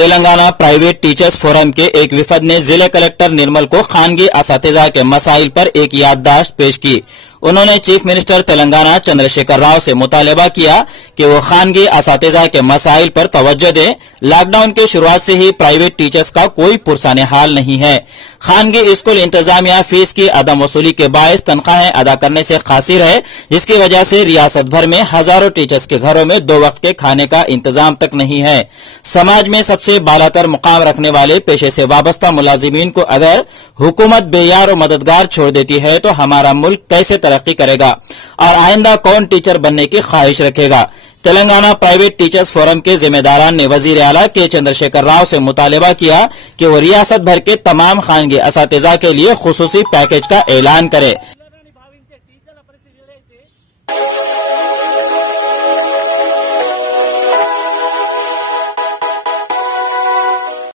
Telangana private teachers forum के एक विफद ने जिले कलेक्टर निर्मल को खानगी असातिज़ा के मसाइल पर एक याददाश्त पेश की। उन्होंने चीफ मिनिस्टर तेलंगाना चंद्रशेखर राव से मुतालबा किया कि वो खानगी असातिज़ा के मसाइल पर तवज्जो दें। लॉकडाउन की शुरुआत से ही प्राइवेट टीचर्स का कोई पुरसाने हाल नहीं है। खानगी स्कूल इंतजामिया फीस की अदम वसूली के बायस तनख्वाहें अदा करने से कासिर है, जिसकी वजह से रियासत भर में हजारों टीचर्स के घरों में 2 वक्त के खाने का इंतजाम तक नहीं है। समाज में सबसे बालातर मुकाम रखने वाले पेशे से वाबस्ता मुलाजिमीन को अगर हुकूमत बेयार और मददगार छोड़ देती है तो हमारा मुल्क कैसे तरक्की करेगा और आइंदा कौन टीचर बनने की ख्वाहिश रखेगा। तेलंगाना प्राइवेट टीचर्स फोरम के जिम्मेदारान ने वजीर आला के चंद्रशेखर राव से मुतालबा किया कि वो रियासत भर के तमाम खानगी असातिज़ा के लिए खुसूसी पैकेज का ऐलान करे।